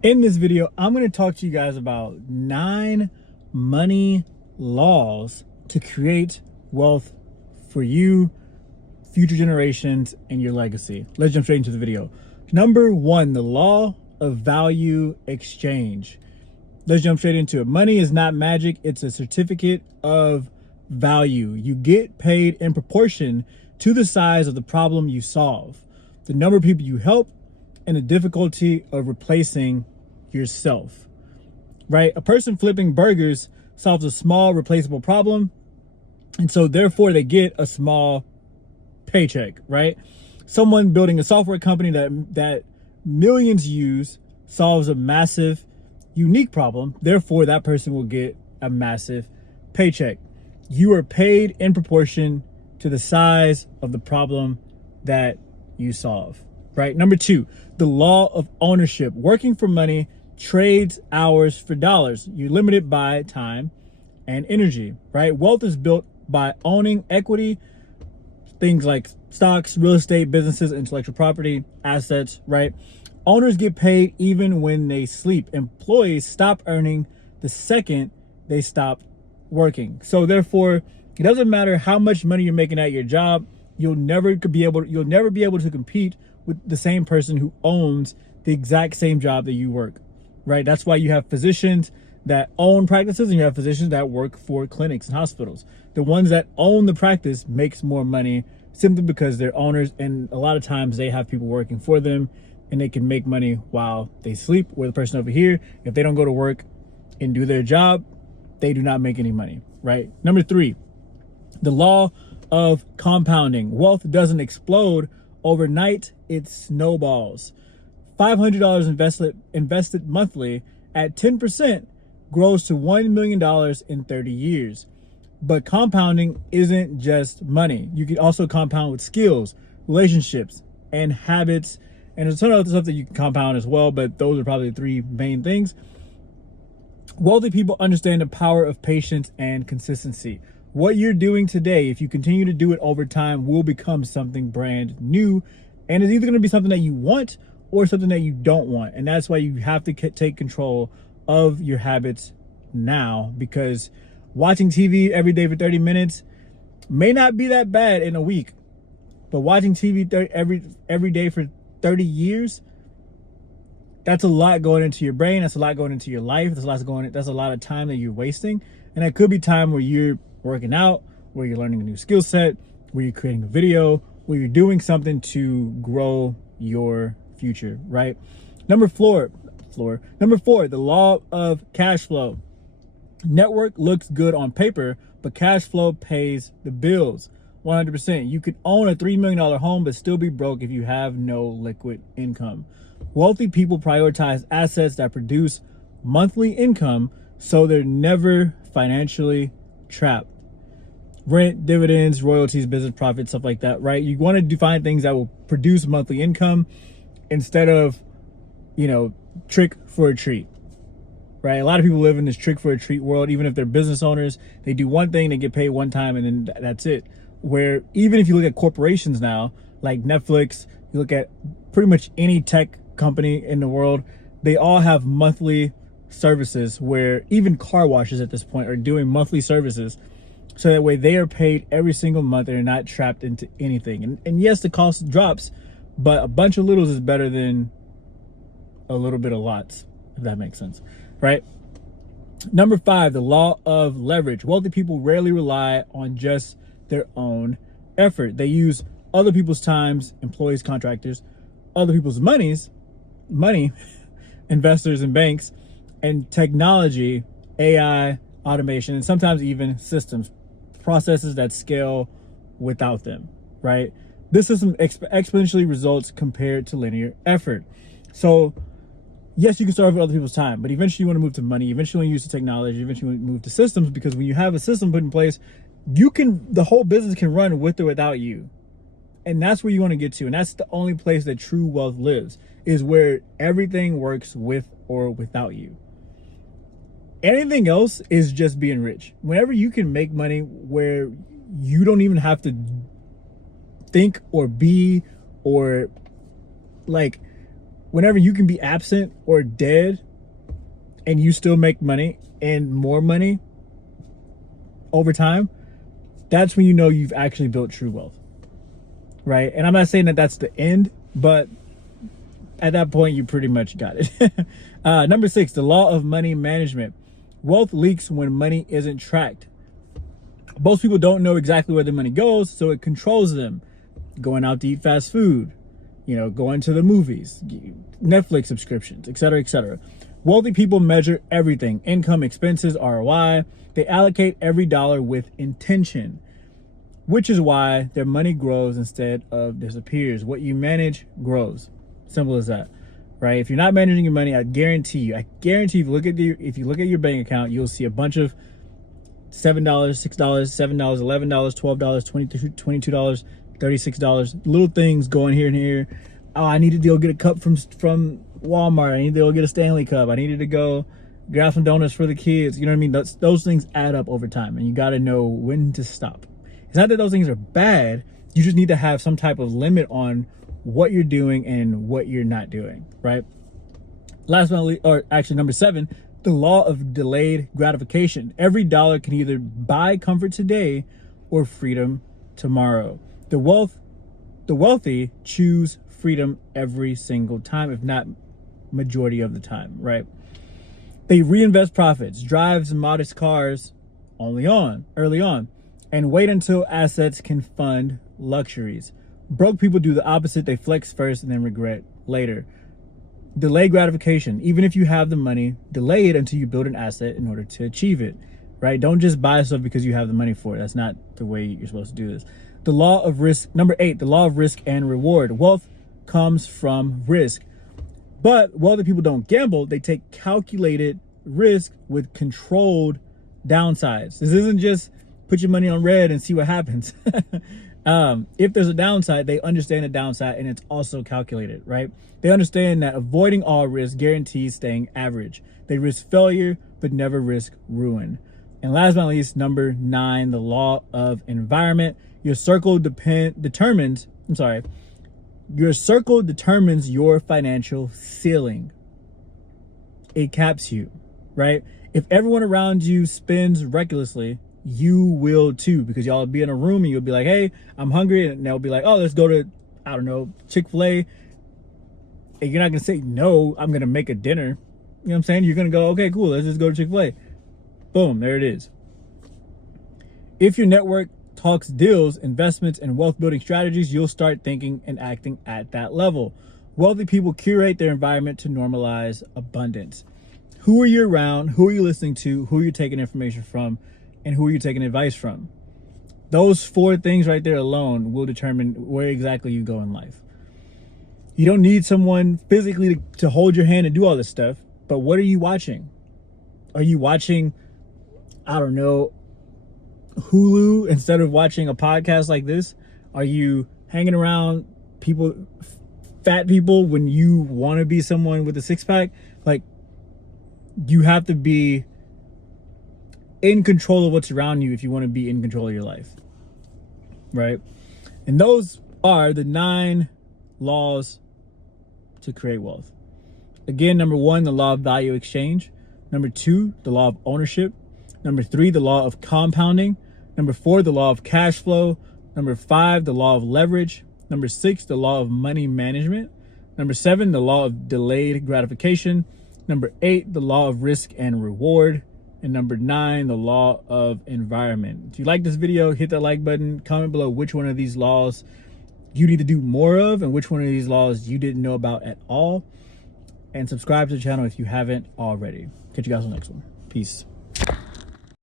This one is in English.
In this video, I'm going to talk to you guys about 9 money laws to create wealth for you, future generations, and your legacy. Let's jump straight into the video. Number 1, the law of value exchange. Let's jump straight into it. Money is not magic. It's a certificate of value. You get paid in proportion to the size of the problem you solve, the number of people you help, and the difficulty of replacing yourself, right? A person flipping burgers solves a small replaceable problem, and so therefore they get a small paycheck, right? Someone building a software company that millions use solves a massive unique problem, therefore that person will get a massive paycheck. You are paid in proportion to the size of the problem that you solve, right? Number 2, the law of ownership. Working for money trades hours for dollars. You're limited by time and energy, right? Wealth is built by owning equity, things like stocks, real estate, businesses, intellectual property, assets, right? Owners get paid even when they sleep. Employees stop earning the second they stop working. So therefore, it doesn't matter how much money you're making at your job, you'll never be able to compete with the same person who owns the exact same job that you work, right? That's why you have physicians that own practices and you have physicians that work for clinics and hospitals. The ones that own the practice makes more money simply because they're owners, and a lot of times they have people working for them and they can make money while they sleep. Where the person over here, if they don't go to work and do their job, they do not make any money, right? Number 3, the law of compounding. Wealth doesn't explode overnight, it snowballs. $500 invested monthly at 10% grows to $1 million in 30 years. But compounding isn't just money. You can also compound with skills, relationships, and habits. And there's a ton of other stuff that you can compound as well, but those are probably the 3 main things. Wealthy people understand the power of patience and consistency. What you're doing today, if you continue to do it over time, will become something brand new. And it's either going to be something that you want or something that you don't want. And that's why you have to take control of your habits now, because watching TV every day for 30 minutes may not be that bad in a week. But watching TV every day for 30 years, that's a lot going into your brain. That's a lot going into your life. That's a lot of time that you're wasting. And that could be time where you're working out, where you're learning a new skill set, where you're creating a video, where you're doing something to grow your future, right? Number 4, the law of cash flow. Network looks good on paper, but cash flow pays the bills. 100%. You could own a $3 million home but still be broke if you have no liquid income. Wealthy people prioritize assets that produce monthly income so they're never financially trapped. Rent, dividends, royalties, business profits, stuff like that, right? You want to find things that will produce monthly income instead of, trick for a treat, right? A lot of people live in this trick for a treat world. Even if they're business owners, they do one thing, they get paid one time, and then that's it. Where even if you look at corporations now, like Netflix, you look at pretty much any tech company in the world, they all have monthly services, where even car washes at this point are doing monthly services. So that way they are paid every single month. They're not trapped into anything. And yes, the cost drops, but a bunch of littles is better than a little bit of lots, if that makes sense, right? Number 5, the law of leverage. Wealthy people rarely rely on just their own effort. They use other people's times, employees, contractors, other people's money, investors and banks, and technology, AI, automation, and sometimes even systems, processes that scale without them, right? This system exponentially results compared to linear effort. So yes, you can start with other people's time, but eventually you want to move to money, eventually you want to use the technology, eventually you want to move to systems, because when you have a system put in place, the whole business can run with or without you. And that's where you want to get to. And that's the only place that true wealth lives, is where everything works with or without you. Anything else is just being rich. Whenever you can make money where you don't even have to think or be or like whenever you can be absent or dead and you still make money and more money over time, that's when you know you've actually built true wealth, right? And I'm not saying that that's the end, but at that point, you pretty much got it. Number 6, the law of money management. Wealth leaks when money isn't tracked. Most people don't know exactly where the money goes, so it controls them. Going out to eat fast food, going to the movies, Netflix subscriptions, etc., etc. Wealthy people measure everything: income, expenses, ROI. They allocate every dollar with intention, which is why their money grows instead of disappears. What you manage grows. Simple as that, right? If you're not managing your money, I guarantee you, if you look at your bank account, you'll see a bunch of $7, $6, $7, $11, $12, $22, $36, little things going here and here. Oh, I needed to go get a cup from Walmart. I needed to go get a Stanley cup. I needed to go grab some donuts for the kids. You know what I mean? Those things add up over time, and you got to know when to stop. It's not that those things are bad. You just need to have some type of limit on what you're doing and what you're not doing, right? Last but not least, or actually number 7, the law of delayed gratification. Every dollar can either buy comfort today or freedom tomorrow. The wealthy choose freedom every single time, if not majority of the time, right? They reinvest profits, drives modest cars early on, and wait until assets can fund luxuries. Broke people do the opposite. They flex first and then regret later. Delay gratification. Even if you have the money, delay it until you build an asset in order to achieve it, right? Don't just buy stuff because you have the money for it. That's not the way you're supposed to do this. The law of risk. Number 8, the law of risk and reward. Wealth comes from risk. But wealthy people don't gamble. They take calculated risk with controlled downsides. This isn't just put your money on red and see what happens. If there's a downside, they understand the downside, and it's also calculated, right? They understand that avoiding all risk guarantees staying average. They risk failure, but never risk ruin. And last but not least, number 9, the law of environment. Your circle determines your financial ceiling. It caps you, right? If everyone around you spends recklessly, you will too, because y'all will be in a room and you'll be like, hey, I'm hungry. And they'll be like, oh, let's go to, I don't know, Chick-fil-A. And you're not going to say, no, I'm going to make a dinner. You know what I'm saying? You're going to go, okay, cool. Let's just go to Chick-fil-A. Boom. There it is. If your network talks deals, investments, and wealth building strategies, you'll start thinking and acting at that level. Wealthy people curate their environment to normalize abundance. Who are you around? Who are you listening to? Who are you taking information from? And who are you taking advice from? Those 4 things right there alone will determine where exactly you go in life. You don't need someone physically to hold your hand and do all this stuff, but what are you watching? Are you watching, I don't know, Hulu instead of watching a podcast like this? Are you hanging around fat people when you want to be someone with a 6-pack? Like, you have to be in control of what's around you if you want to be in control of your life, right? And those are the 9 laws to create wealth. Again, number 1, the law of value exchange. Number 2, the law of ownership. Number 3, the law of compounding. Number 4, the law of cash flow. Number 5, the law of leverage. Number 6, the law of money management. Number 7, the law of delayed gratification. Number 8, the law of risk and reward. And number 9, the law of environment. If you like this video, hit that like button. Comment below which one of these laws you need to do more of and which one of these laws you didn't know about at all. And subscribe to the channel if you haven't already. Catch you guys on the next one. Peace.